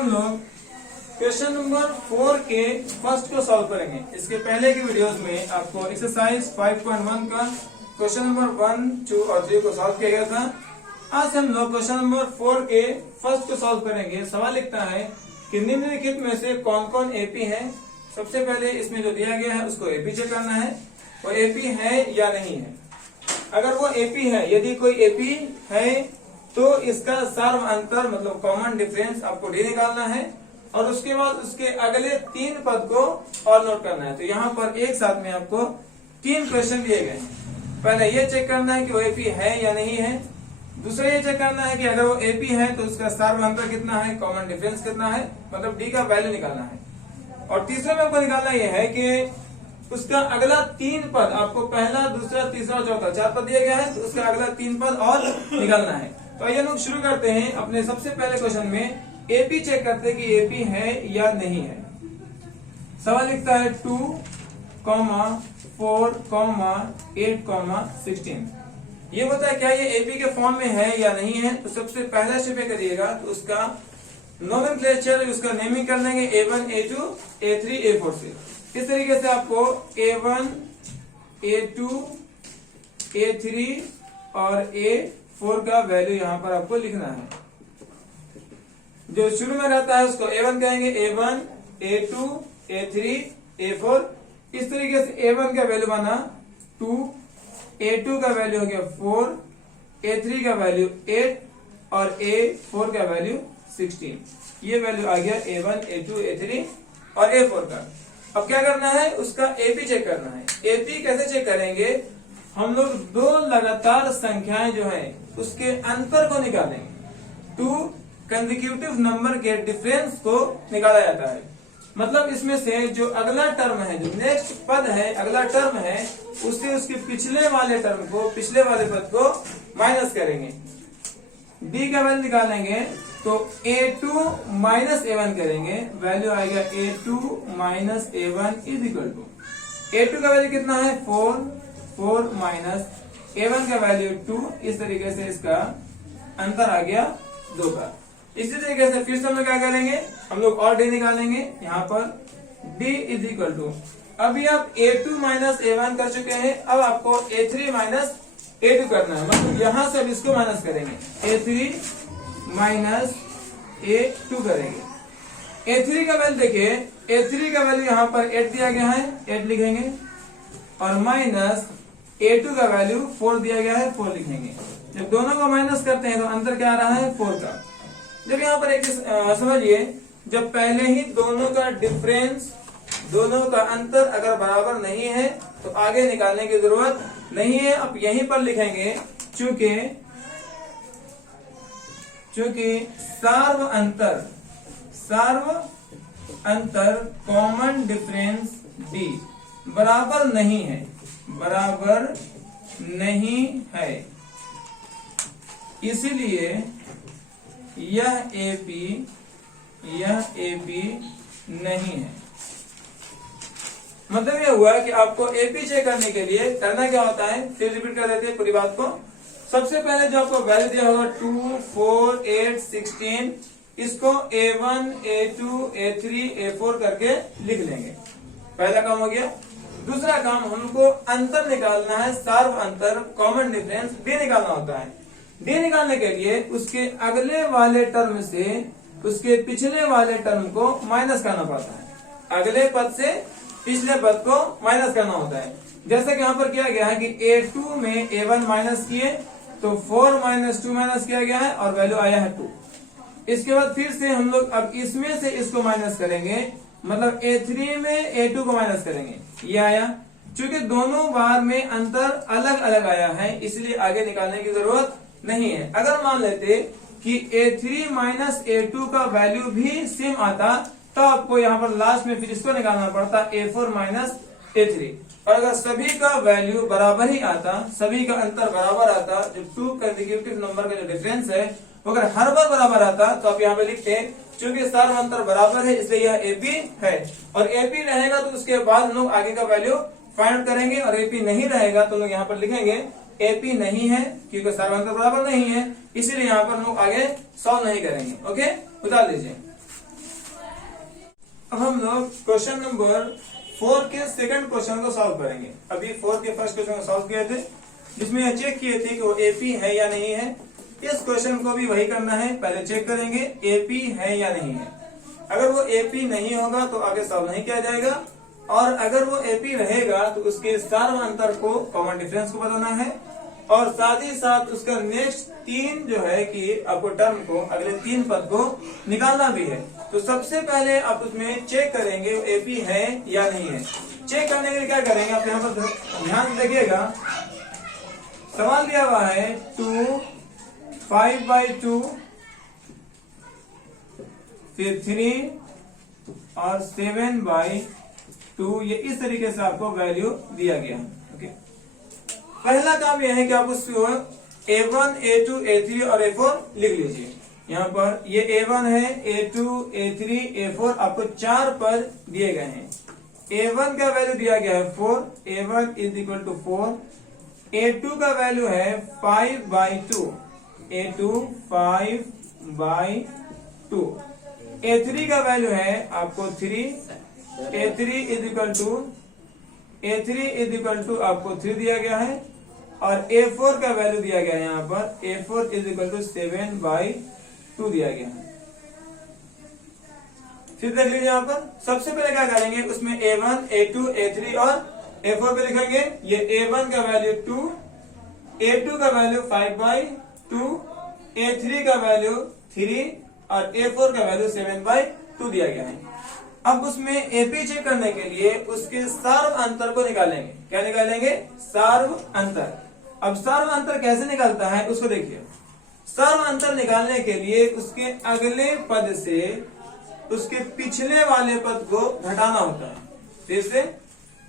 हम लोग question number 4 के फर्स्ट को सॉल्व करेंगे। इसके पहले की वीडियोस में आपको एक्सरसाइज 5.1 का क्वेश्चन नंबर 1, 2 और 3 को सॉल्व किया गया था। आज हम लोग क्वेश्चन नंबर 4 के फर्स्ट को सॉल्व करेंगे। सवाल लिखता है कि निम्नलिखित में से कौन कौन एपी है। सबसे पहले इसमें जो दिया गया है उसको एपी चेक करना है, वो एपी है या नहीं है। अगर वो एपी है, यदि कोई एपी है तो इसका सार्व अंतर मतलब कॉमन डिफरेंस आपको डी निकालना है और उसके बाद उसके अगले 3 पद को और नोट करना है। तो यहाँ पर एक साथ में आपको 3 क्वेश्चन दिए गए हैं। पहले ये चेक करना है कि वो एपी है या नहीं है। दूसरा ये चेक करना है कि अगर वो एपी है तो उसका सार्व अंतर कितना है, कॉमन डिफरेंस कितना है, मतलब डी का वैल्यू निकालना है। और तीसरा में आपको निकालना यह है कि उसका अगला 3 पद, आपको पहला, दूसरा, तीसरा और चौथा 4 पद दिया गया है, तो उसका अगला 3 पद और निकालना है। तो आइए लोग शुरू करते हैं अपने सबसे पहले क्वेश्चन में। एपी चेक करते हैं कि एपी है या नहीं है। सवाल लिखता है 2, 4, 8, 16। ये बता है क्या ये एपी के फॉर्म में है या नहीं है। तो सबसे पहला स्टेप करिएगा तो उसका नोमेनक्लेचर, उसका नेमिंग कर लेंगे A1, A2, A3, A4 से। इस तरीके से आपको A1, A2, A3 और A4 का वैल्यू यहाँ पर आपको लिखना है। जो शुरू में रहता है उसको A1 कहेंगे, A1, A2, A3, A4। इस तरीके से A1 का वैल्यू बना 2, A2 का वैल्यू हो गया 4, A3 का वैल्यू 8 और A4 का वैल्यू 16। ये वैल्यू आ गया A1, A2, A3 और A4 का। अब क्या करना है, उसका एपी चेक करना है। एपी कैसे चेक करेंगे, हम लोग 2 लगातार संख्याएं जो है उसके अंतर को निकालेंगे। 2 कंसेक्यूटिव नंबर के डिफरेंस को निकाला जाता है। मतलब इसमें से जो अगला टर्म है, जो नेक्स्ट पद है, अगला टर्म है, उससे उसके पिछले वाले टर्म को, पिछले वाले पद को माइनस करेंगे। डी का वैल्यू निकालेंगे तो A2 माइनस A1 करेंगे, वैल्यू आएगा A2 minus A1 is equal to A2 का वैल्यू कितना है 4 माइनस A1 का वैल्यू 2। इस तरीके से इसका अंतर आ गया 2 का। इसी तरीके से फिर से हम लोग क्या करेंगे, हम लोग और डी निकालेंगे। यहाँ पर D इज इक्वल टू, अभी आप A2 माइनस A1 कर चुके हैं, अब आपको A3 माइनस A2 करना है। मतलब यहां से अब इसको माइनस करेंगे, A3 माइनस A2 करेंगे। A3 का वैल्यू देखिए, A3 का वैल्यू यहाँ पर 8 दिया गया है, 8 लिखेंगे और माइनस A2 का वैल्यू 4 दिया गया है, 4 लिखेंगे। जब दोनों को माइनस करते हैं तो अंतर क्या आ रहा है 4 का। जब यहाँ पर एक समझिए, जब पहले ही दोनों का डिफरेंस, दोनों का अंतर अगर बराबर नहीं है तो आगे निकालने की जरूरत नहीं है। अब यहीं पर लिखेंगे चूंकि सार्व अंतर कॉमन डिफरेंस डी बराबर नहीं है, इसीलिए यह एपी नहीं है। मतलब यह हुआ कि आपको एपी चेक करने के लिए करना क्या होता है, फिर रिपीट कर देते हैं पूरी बात को। सबसे पहले जो आपको वैल्यू दिया होगा 2, 4, 8, 16, इसको A1, A2, A3, A4 करके लिख लेंगे। पहला काम हो गया। दूसरा काम, हमको अंतर निकालना है, सार्व अंतर, कॉमन डिफरेंस डी निकालना होता है। डी निकालने के लिए उसके अगले वाले टर्म से उसके पिछले वाले टर्म को माइनस करना पड़ता है। अगले पद से पिछले पद को माइनस करना होता है। जैसे कि यहाँ पर किया गया है कि A2 में A1 माइनस किए तो 4 माइनस 2 माइनस किया गया है और वैल्यू आया है 2। इसके बाद फिर से हम लोग अब इसमें से इसको माइनस करेंगे, मतलब A3 में A2 को माइनस करेंगे, ये आया। चूंकि दोनों बार में अंतर अलग अलग आया है, इसलिए आगे निकालने की जरूरत नहीं है। अगर मान लेते कि A3 माइनस A2 का वैल्यू भी सेम आता तो आपको यहाँ पर लास्ट में फिर इसको निकालना पड़ता A4 माइनस A3। और अगर सभी का वैल्यू बराबर ही आता, सभी का अंतर बराबर आता, जो 2 कंसेक्यूटिव नंबर का जो डिफरेंस है अगर हर बार बराबर आता तो आप यहाँ पे लिखते हैं क्योंकि सार्व अंतर बराबर है इसलिए यह एपी है। और एपी रहेगा तो उसके बाद हम लोग आगे का वैल्यू फाइंड आउट करेंगे। और एपी नहीं रहेगा तो लोग यहाँ पर लिखेंगे एपी नहीं है क्योंकि सार्व अंतर बराबर नहीं है, इसीलिए यहाँ पर हम लोग आगे सॉल्व नहीं करेंगे। ओके, उतार लीजिए। अब हम लोग क्वेश्चन नंबर 4 के सेकंड क्वेश्चन को सॉल्व करेंगे। अभी 4 के फर्स्ट क्वेश्चन को सॉल्व किए थे, जिसमें यह चेक किए थे कि वो एपी है या नहीं है। इस क्वेश्चन को भी वही करना है, पहले चेक करेंगे एपी है या नहीं है। अगर वो एपी नहीं होगा तो आगे सॉल्व नहीं किया जाएगा, और अगर वो एपी रहेगा तो उसके सार्व अंतर को, कॉमन डिफरेंस को बताना है, और साथ ही साथ उसका नेक्स्ट 3 जो है कि आपको टर्म को, अगले 3 पद को निकालना भी है। तो सबसे पहले आप उसमें चेक करेंगे एपी है या नहीं है। चेक करने के लिए क्या करेंगे, आप यहाँ पर ध्यान देखिएगा, सवाल दिया हुआ है 2, 5/2, फिर 3 और 7/2। ये इस तरीके से आपको वैल्यू दिया गया है। ओके, पहला काम यह है कि आप उसको A1, A2, A3 और A4 लिख लीजिए। यहाँ पर ये A1 है, A2, A3, A4 आपको 4 पर दिए गए हैं। A1 का वैल्यू दिया गया है 4, A1 = 4। A2 का वैल्यू है 5/2, A2 5/2। A3 का वैल्यू है आपको 3, A3 = आपको 3 दिया गया है, और A4 का वैल्यू दिया गया है यहाँ पर, A4 = 7/2 दिया गया है। फिर देख लीजिए यहाँ पर, सबसे पहले क्या करेंगे, उसमें A1, A2, A3 और A4 पे लिखेंगे। ये A1 का वैल्यू 2, A2 का वैल्यू 5/2, A3 का वैल्यू 3 और A4 का वैल्यू 7/2 दिया गया है। अब उसमें एपी चेक करने के लिए उसके सार्व अंतर को निकालेंगे। क्या निकालेंगे? सार्व अंतर। अब सार्व अंतर कैसे निकलता है उसको देखिए। सार्व अंतर निकालने के लिए उसके अगले पद से उसके पिछले वाले पद को घटाना होता है। फिर से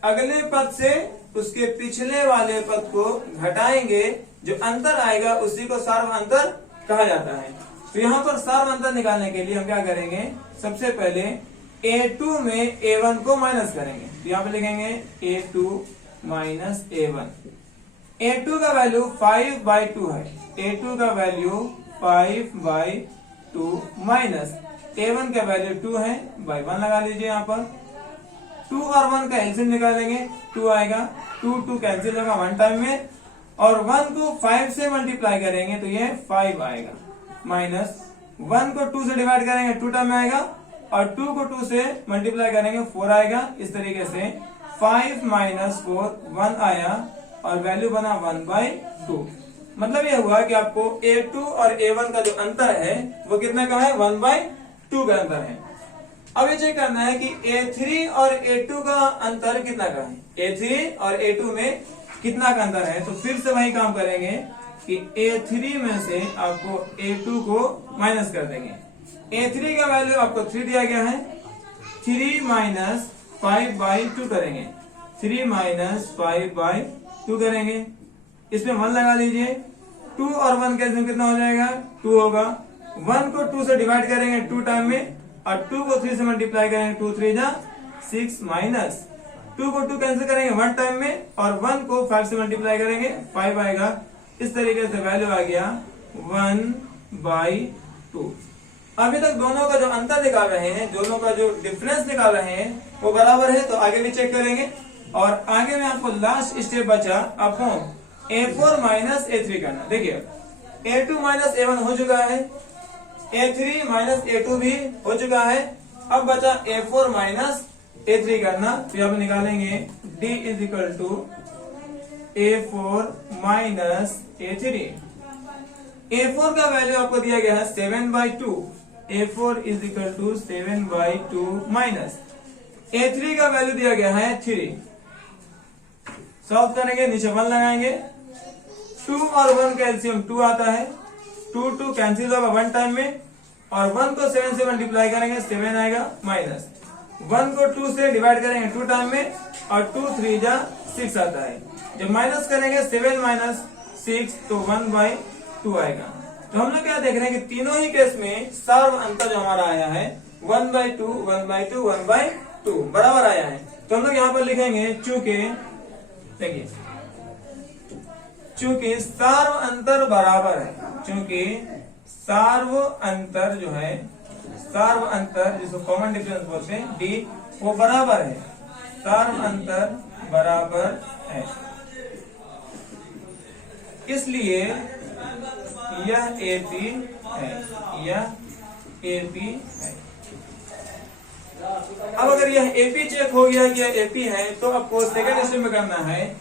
अगले पद से उसके पिछले वाले पद को घटाएंगे, जो अंतर आएगा उसी को सार्व अंतर कहा जाता है। तो यहाँ पर सार्व अंतर निकालने के लिए हम क्या करेंगे, सबसे पहले A2 में A1 को माइनस करेंगे। तो यहाँ पे लिखेंगे A2 माइनस A1। A2 का वैल्यू 5/2 है, A2 का वैल्यू 5/2 माइनस A1 का वैल्यू 2 है, बाई 1 लगा लीजिए। यहाँ पर 2 और 1 का एलसीएम निकालेंगे, 2 आएगा, 2 कैंसिल होगा 1 टाइम में, और 1 को 5 से मल्टीप्लाई करेंगे तो ये 5 आएगा, माइनस 1 को 2 से डिवाइड करेंगे 2 टाइम में आएगा, और 2 को 2 से मल्टीप्लाई करेंगे 4 आएगा। इस तरीके से 5 - 4 1 आया, और वैल्यू बना 1/2। मतलब यह हुआ कि आपको A2 और A1 का जो अंतर है वो कितना का है, 1/2 का अंतर है। अब ये चेक करना है कि A3 और A2 का अंतर कितना का है, A3 और A2 में कितना का अंतर है। तो फिर से वही काम करेंगे कि A3 में से आपको A2 को माइनस कर देंगे। A3 का वैल्यू आपको 3 दिया गया है, 3 - 5/2 करेंगे, 3 - 5/2 करेंगे। इसमें 1 लगा लीजिए, 2 और 1 कैंसिल कितना हो जाएगा, 2 होगा। 1 को 2 से डिवाइड करेंगे 2 टाइम में, और 2 को 3 से मल्टीप्लाई करेंगे 2 3 जा 6, माइनस 2 को 2 कैंसिल करेंगे 1 टाइम में, और 1 को 5 से मल्टीप्लाई करेंगे 5 आएगा। इस तरीके से वैल्यू आ गया 1/2। अभी तक दोनों का जो अंतर निकाल रहे हैं, दोनों का जो डिफरेंस निकाल रहे हैं वो बराबर है, तो आगे भी चेक करेंगे। और आगे में आपको लास्ट स्टेप बचा, आपको A4 माइनस A3 करना। देखिए A2 माइनस A1 हो चुका है, A3 माइनस A2 भी हो चुका है, अब बचा A4 माइनस A3 करना। तो यहाँ पे निकालेंगे D = A4 minus A3। A4 का वैल्यू आपको दिया गया है 7/2, A4 = 7/2 माइनस A3 का वैल्यू दिया गया है 3। सॉल्व करेंगे, नीचे 1 लगाएंगे, 2 और 1 का एलसीएम 2 आता है, 2 कैंसिल होगा 1 टाइम में, और 1 को 7 से मल्टीप्लाई करेंगे 7 आएगा, माइनस 1 को 2 से डिवाइड करेंगे 2 टाइम में, और 2 3 जा 6 आता है। जब माइनस करेंगे 7 - 6 तो 1/2 आएगा। तो हम लोग क्या देख रहे हैं कि तीनों ही केस में सार्व अंतर जो हमारा आया है 1/2 1/2 1/2 बराबर आया है। तो हम लोग यहाँ पर लिखेंगे चूंकि, देखिए चूंकि सार्व अंतर बराबर है, चूंकि सार्व अंतर जो है सार्व अंतर जिसको कॉमन डिफरेंस बोलते हैं डी, वो बराबर है, सार्व अंतर बराबर है, इसलिए यह एपी है, यह एपी है। अब अगर यह एपी चेक हो गया कि यह एपी है, तो आपको सेकंड स्टेप में करना है,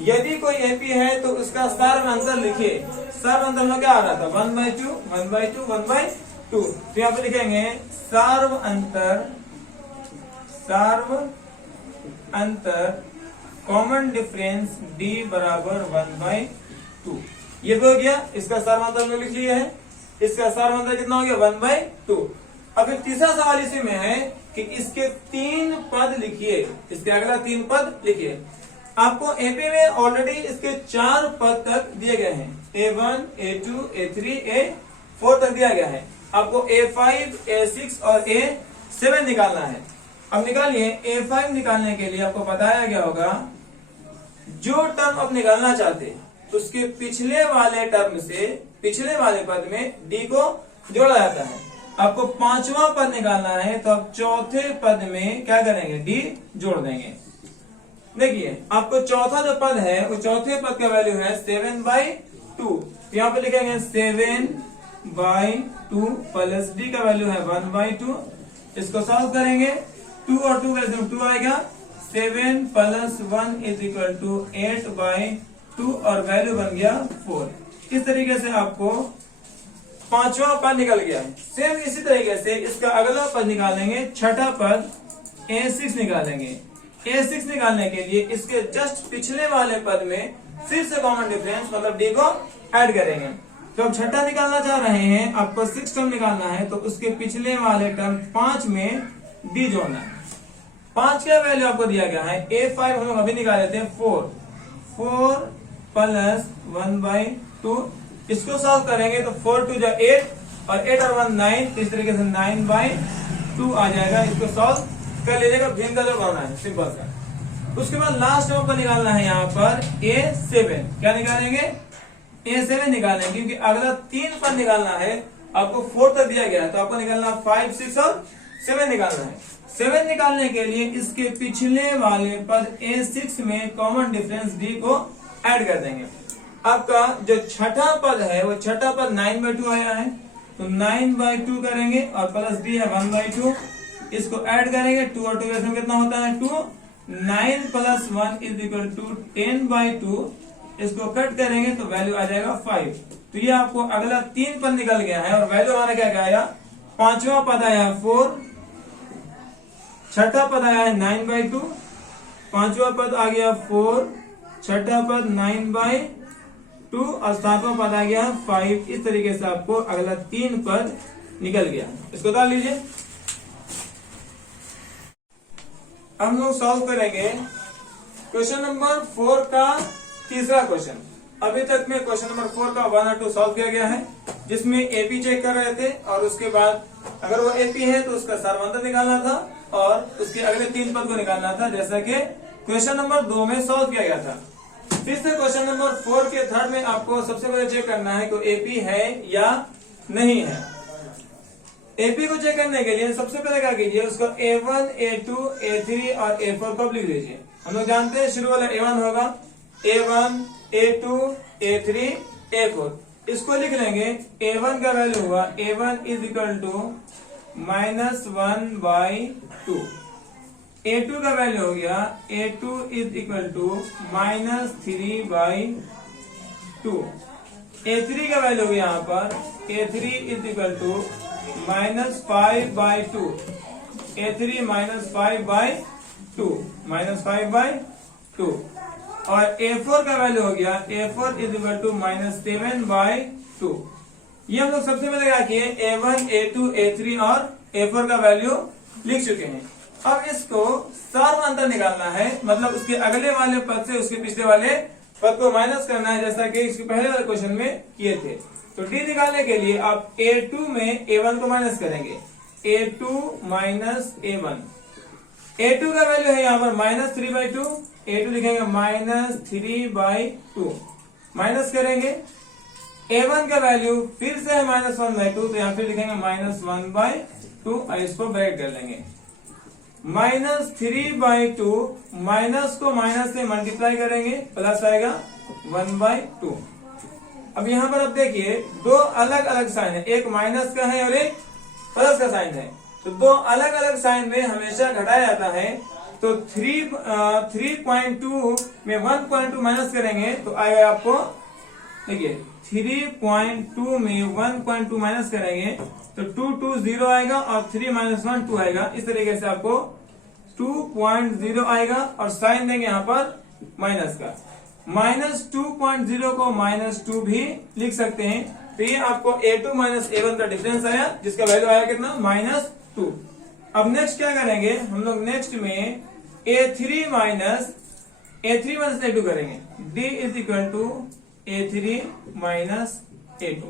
यदि कोई एपी है तो उसका सार्व अंतर लिखिए। सार्व अंतर में क्या आ रहा था, 1/2 1/2 1/2। तो यहाँ पे लिखेंगे सार्व अंतर कॉमन डिफरेंस डी बराबर 1/2। ये हो गया, इसका सार्व अंतर में लिख लिया है। इसका सार्व अंतर कितना हो गया, 1/2। अब फिर तीसरा सवाल इसी में है कि इसके 3 पद लिखिए, इसके अगला 3 पद लिखिए। आपको एपी में ऑलरेडी इसके 4 पद तक दिए गए हैं, A1 A2 A3 A4 तक दिया गया है। आपको A5 A6 और A7 निकालना है। अब निकालिए। A5 निकालने के लिए आपको बताया गया होगा, जो टर्म आप निकालना चाहते हैं उसके पिछले वाले टर्म से पिछले वाले पद में डी को जोड़ा जाता है। आपको 5वां पद निकालना है, तो आप चौथे पद में क्या करेंगे, डी जोड़ देंगे। देखिए, आपको चौथा जो पद है वो चौथे पद का वैल्यू है 7/2। यहाँ पे लिखेंगे 7/2 प्लस डी का वैल्यू है 1/2। इसको सॉल्व करेंगे, 2 और 2 का 2 आएगा, 7 + 1 = 8/2 और वैल्यू बन गया 4। इस तरीके से आपको 5वां पद निकल गया है। सेम इसी तरीके से इसका अगला पद निकालेंगे, छठा पद A6 निकालेंगे। A6 निकालने के लिए इसके जस्ट पिछले वाले पद में फिर से कॉमन डिफरेंस मतलब डी को ऐड करेंगे। तो अब छठा निकालना चाह रहे हैं, आपको 6 टर्म निकालना है, तो उसके पिछले वाले टर्म 5 में डी जोड़ना है। 5 का वैल्यू आपको दिया गया है, A5 हम लोग अभी निकाल लेते हैं 4 + 1/2। इसको सॉल्व करेंगे तो 4 × 2 = 8 और 8 और 1 9, इस तरीके से 9/2 आ जाएगा। इसको सॉल्व कर लीजिएगा, भिन्न का जो करना है सिंपल सा। उसके बाद लास्ट आपको निकालना है यहाँ पर A7। क्या निकालेंगे, A7 निकालेंगे, क्योंकि अगला 3 पद निकालना है। आपको 4 तक दिया गया है, तो आपको निकालना 5 6 और 7 निकालना है। 7 निकालने के लिए इसके पिछले वाले पद A6 में कॉमन डिफरेंस डी को ऐड कर देंगे। आपका जो छठा पद है वो छठा पद 9/2 आया है, तो 9/2 करेंगे और प्लस डी है 1/2। इसको ऐड करेंगे, 2 और 2 का कितना होता है 2। 9 + 1 = 10/2। इसको कट करेंगे तो वैल्यू आ जाएगा 5। तो ये आपको अगला 3 पद निकल गया है और वैल्यू हमारा क्या आया, 5वां पद आया 4, छठा पद आया है 9/2, 5वां पद आ गया 4, छठा पद 9/2 और 7वां पद आ गया 5। इस तरीके से आपको अगला 3 पद निकल गया। इसको डाल लीजिए। हम लोग सॉल्व करेंगे क्वेश्चन नंबर 4 का तीसरा क्वेश्चन। अभी तक में क्वेश्चन नंबर 4 का 1 और 2 सॉल्व किया गया है, जिसमें एपी चेक कर रहे थे और उसके बाद अगर वो एपी है तो उसका सार्व अंतर निकालना था और उसके अगले 3 पद को निकालना था, जैसा कि क्वेश्चन नंबर 2 में सॉल्व किया गया था। फिर से क्वेश्चन नंबर 4 के थर्ड में आपको सबसे पहले चेक करना है कि एपी है या नहीं है। एपी को चेक करने के लिए सबसे पहले क्या कीजिए, उसको A1 A2 A3 और A4 को लिख लीजिए। हम लोग जानते हैं शुरू वाला A1 होगा, A1 A2 A3 A4। इसको लिख लेंगे। A1 का वैल्यू हुआ A1 = -1/2। A2 का वैल्यू हो गया A2 = -3/2। A3 का वैल्यू हो गया यहाँ पर A3 = -5/2। A3 -5/2 -5/2। और A4 का वैल्यू हो गया A4 = -7/2। ये हम लोग सबसे पहले क्या किए, A1 A2 A3 और A4 का वैल्यू लिख चुके हैं। अब इसको सार्व अंतर निकालना है, मतलब उसके अगले वाले पद से उसके पिछले वाले पद को माइनस करना है, जैसा कि इसके पहले वाले क्वेश्चन में किए थे। तो डी निकालने के लिए आप A2 में A1 को माइनस करेंगे, A2 - A1। A2 का वैल्यू है यहाँ पर -3/2, A2 लिखेंगे -3/2, माइनस करेंगे। A1 का वैल्यू फिर से है -1/2, तो यहाँ फिर लिखेंगे -1/2। 2 और इसको ब्रैकेट कर लेंगे। -3/2 माइनस को माइनस से मल्टीप्लाई करेंगे, प्लस आएगा 1/2। अब यहाँ पर अब देखिए दो अलग अलग साइन है, एक माइनस का है और एक प्लस का साइन है। तो दो अलग अलग साइन में हमेशा घटाया जाता है। तो 3.2 में 1.2 माइनस करेंगे तो आएगा आपको, देखिए 3.2 में 1.2 माइनस करेंगे तो 2 2 0 आएगा और 3 - 1 2 आएगा। इस तरीके से आपको 2.0 आएगा और साइन देंगे यहाँ पर माइनस का। -2.0 को -2 भी लिख सकते हैं। तो ये आपको A2 - A1 का डिफरेंस आया, जिसका वैल्यू आया कितना, -2। अब नेक्स्ट क्या करेंगे हम लोग, नेक्स्ट में A3 - A2 करेंगे। D = A3 - A2।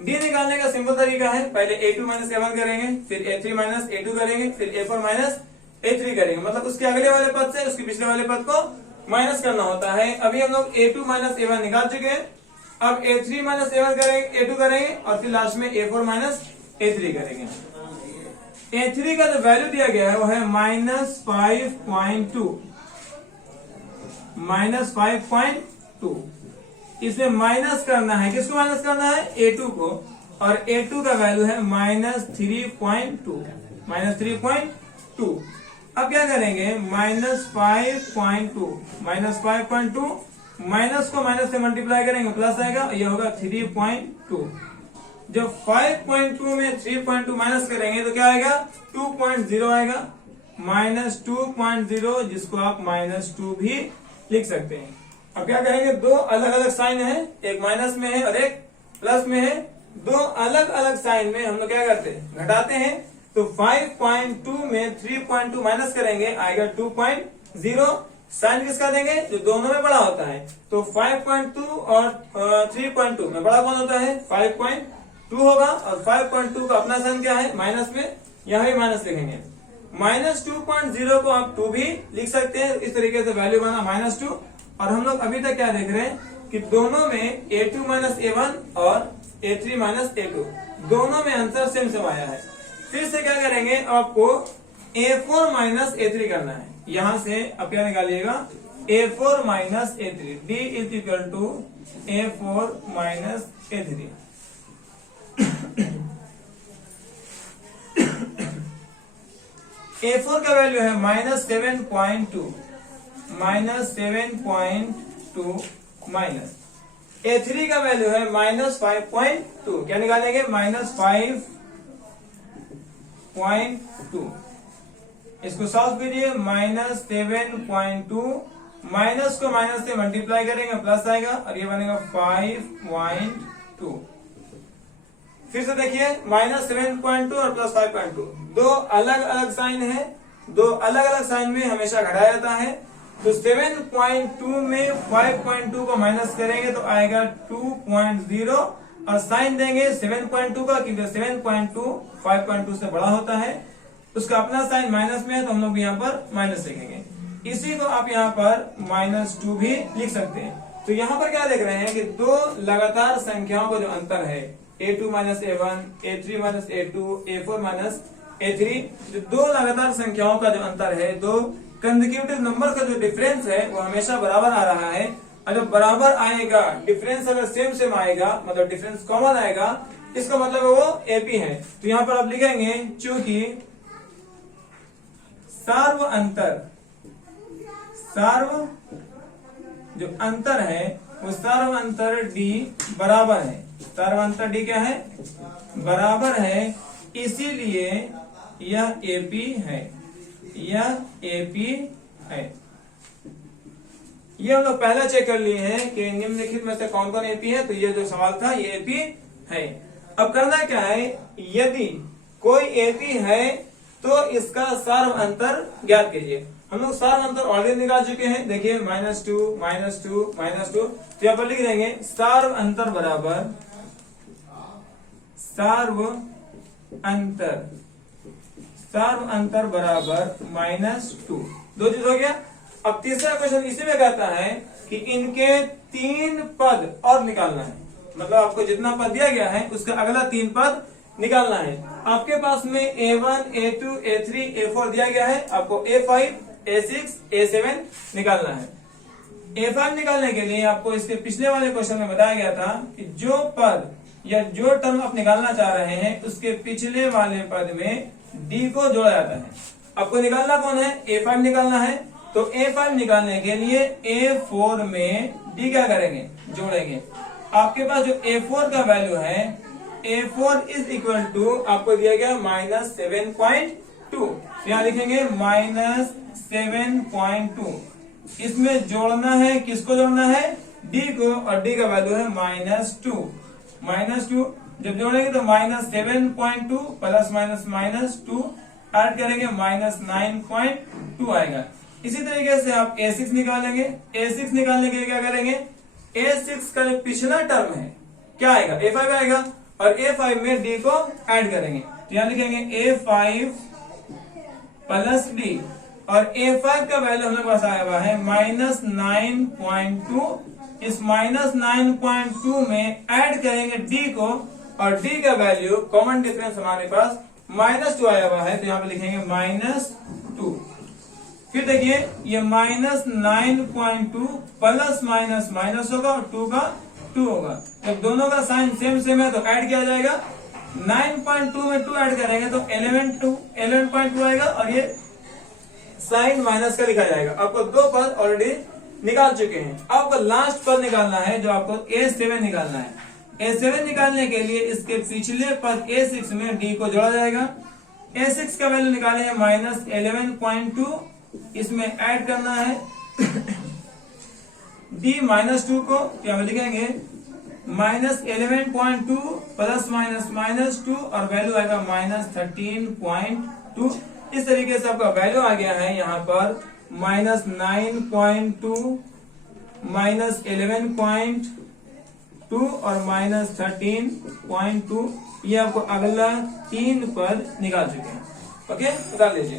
D निकालने का सिंपल तरीका है, पहले A2 - A1 करेंगे, फिर A3 - A2 करेंगे, फिर A4 - A3 करेंगे। मतलब उसके अगले वाले पद से उसके पिछले वाले पद को माइनस करना होता है। अभी हम लोग A2 - A1 निकाल चुके हैं। अब A3 - A1 करेंगे, A2 करेंगे और फिर लास्ट में A4 - A3 करेंगे। A3 का जो वैल्यू दिया गया है वो है -5.2, -5.2। इसमें माइनस करना है, किसको माइनस करना है, A2 को, और A2 का वैल्यू है -3.2, -3.2। अब क्या करेंगे, -5.2, माइनस को माइनस से मल्टीप्लाई करेंगे, प्लस आएगा, यह होगा 3.2। जब 5.2 में 3.2 माइनस करेंगे तो क्या आएगा, 2.0 आएगा, -2.0, जिसको आप -2 भी लिख सकते हैं। अब क्या करेंगे, दो अलग अलग साइन है, एक माइनस में है और एक प्लस में है। दो अलग अलग साइन में हम लोग क्या करते हैं, घटाते हैं। तो 5.2 में 3.2 माइनस करेंगे, आएगा 2.0। साइन किसका देंगे, जो दोनों में बड़ा होता है। तो 5.2 और 3.2 में बड़ा कौन होता है, 5.2 होगा। और 5.2 का अपना साइन क्या है, माइनस में, यहाँ भी माइनस लिखेंगे। -2.0 को आप 2 भी लिख सकते हैं। इस तरीके से वैल्यू बना -2। और हम लोग अभी तक क्या देख रहे हैं कि दोनों में A2 - A1 और A3 - A2 दोनों में आंसर सेम आया है। फिर से क्या करेंगे, आपको A4 - A3 करना है। यहां से अब क्या निकालिएगा, A4 - A3, D = A4 - A3। A4 का वैल्यू है -7.2, -7.2 A3 का वैल्यू है -5.2। क्या निकालेंगे, -5.2। इसको सॉल्व कीजिए, -7.2, माइनस को माइनस से मल्टीप्लाई करेंगे, प्लस आएगा और ये बनेगा 5.2। फिर से देखिए, -7.2 और +5.2 दो अलग अलग साइन है। दो अलग अलग साइन में हमेशा घटाया जाता है। तो 7.2 में 5.2 को माइनस करेंगे तो आएगा 2.0 और साइन देंगे 7.2 का, क्योंकि 7.2 5.2 से बड़ा होता है। उसका अपना साइन माइनस में है तो हम लोग यहाँ पर माइनस लिखेंगे। इसी को आप यहाँ पर -2 भी लिख सकते हैं। तो यहाँ पर क्या देख रहे हैं कि दो लगातार संख्याओं का जो अंतर है, A2 - A1, A3 - A2, A4 - A3, जो दो लगातार संख्याओं का जो अंतर है, दो कंसेक्यूटिव नंबर का जो डिफरेंस है वो हमेशा बराबर आ रहा है। और जब बराबर आएगा, डिफरेंस अगर सेम आएगा, मतलब डिफरेंस कॉमन आएगा, इसका मतलब है वो AP है। तो यहाँ पर आप लिखेंगे, चूंकि सार्व जो अंतर है वो सार्व अंतर D बराबर है। सार्व अंतर D क्या है, बराबर है, इसीलिए यह AP है। यह AP है। ये हम लोग पहले चेक कर लिए हैं कि निम्नलिखित में से कौन कौन AP है। तो ये जो सवाल था ये AP है। अब करना क्या है, यदि कोई AP है तो इसका सार्व अंतर ज्ञात कीजिए। हम लोग सार्व अंतर ऑलरेडी निकाल चुके हैं। देखिए, -2, -2, -2। तो यहाँ पर लिख देंगे सार्व अंतर बराबर, सार्व अंतर बराबर -2। दो चीज हो गया। अब तीसरा क्वेश्चन इसी में कहता है कि इनके 3 पद और निकालना है। मतलब आपको जितना पद दिया गया है उसका अगला 3 पद निकालना है। आपके पास में A1, A2, A3, A4 दिया गया है, आपको A5, A6, A7 निकालना है। A5 निकालने के लिए आपको इसके पिछले वाले क्वेश्चन में बताया गया था कि जो पद या जो टर्म आप निकालना चाह रहे हैं उसके पिछले वाले पद में D को जोड़ा जाता है। आपको निकालना कौन है? A5 निकालना है। तो A5 निकालने के लिए A4 में D क्या करेंगे? जोड़ेंगे। आपके पास जो A4 का वैल्यू है, A4 इज इक्वल टू आपको दिया गया -7.2। यहाँ लिखेंगे -7.2। इसमें जोड़ना है, किसको जोड़ना है? D को, और D का वैल्यू है -2। -2 जब जोड़ेंगे तो -7.2 प्लस -2 ऐड करेंगे -9.2 आएगा। इसी तरीके से आप A6 निकालेंगे। A6 निकालने के लिए क्या करेंगे? A6 का जो पिछला टर्म है क्या आएगा? A5 आएगा, और A5 में D को ऐड करेंगे। तो यहाँ लिखेंगे A5 प्लस D, और A5 का वैल्यू हमारे पास आया हुआ है -9.2। इस -9.2 में ऐड करेंगे D को, और D का वैल्यू कॉमन डिफरेंस हमारे पास -2 आया हुआ है, तो यहाँ पे लिखेंगे -2। फिर देखिए ये -9.2 प्लस माइनस होगा और 2 का 2 होगा। जब दोनों का साइन सेम सेम है तो ऐड किया जाएगा। 9.2 में 2 ऐड करेंगे तो 11.2 आएगा, और ये साइन माइनस का लिखा जाएगा। आपको दो पद ऑलरेडी निकाल चुके हैं। आपको लास्ट पद निकालना है, जो आपको A7 निकालना है। A7 निकालने के लिए इसके पिछले पद A6 में D को जोड़ा जाएगा। A6 का वैल्यू निकाले हैं -11.2, इसमें ऐड करना है D -2 को, क्या लिखेंगे -11.2 प्लस -2, और वैल्यू आएगा -13.2। इस तरीके से आपका वैल्यू आ गया है यहाँ पर -9.2, -11.2 और -13.2। ये आपको अगला 3 पद निकाल चुके हैं। ओके, निकाल लीजिए।